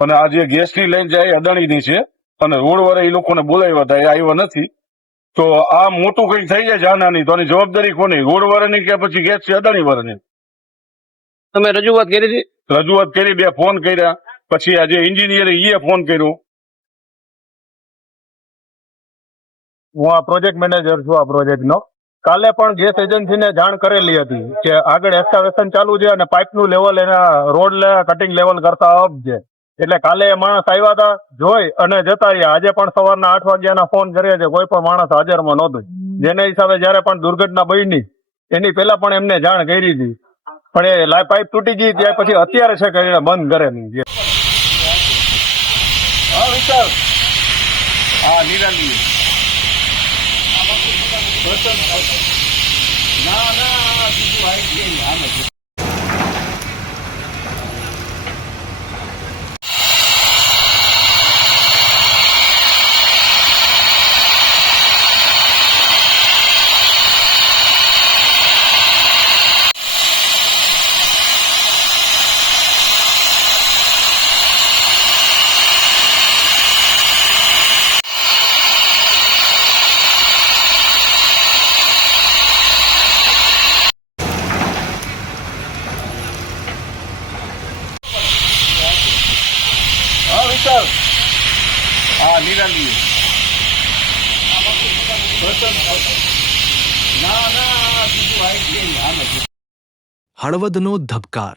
અને આ જે ગેસની લાઈન જાય એ અદાણીની છે. અને રોડ વાળા એ લોકોને બોલાવ્યા હતા એ આવ્યા નથી. તો આ મોટું કંઈક થઈ જાય જાનાની તો આની જવાબદારી કોની? રોડ વાળાની કે પછી ગેસ છે અદાણી વાળાની? તમે રજૂઆત કરી હતી? રજૂઆત કરી બે ફોન કર્યા. પછી આ જે એન્જિનિયર એ ફોન કર્યો. હું આ પ્રોજેક્ટ મેનેજર છું આ પ્રોજેક્ટનો. કાલે પણ ગેસ એજન્સીને જાણ કરેલી હતી કે આગળ એક્સ્કાવેશન ચાલુ છે અને પાઇપનું લેવલ એના રોડ કટિંગ લેવલ કરતા અપ છે. એટલે કાલે એ માણસ આવ્યા હતા જોઈ અને જતા રહ્યા. આજે પણ સવારના આઠ વાગ્યાના ફોન કર્યા છે કોઈ પણ માણસ હાજરમાં નહોતું. જેના હિસાબે જ્યારે પણ દુર્ઘટના બની એની પહેલા પણ એમને જાણ કરી હતી. પણ એ લાઈ પાઇપ તૂટી ગઈ ત્યાં પછી અત્યારે છે કરીને બંધ કરે નહીં હા નિરાલી. ના ના બીજું હા નિરાલી. હળવદનો ધબકાર.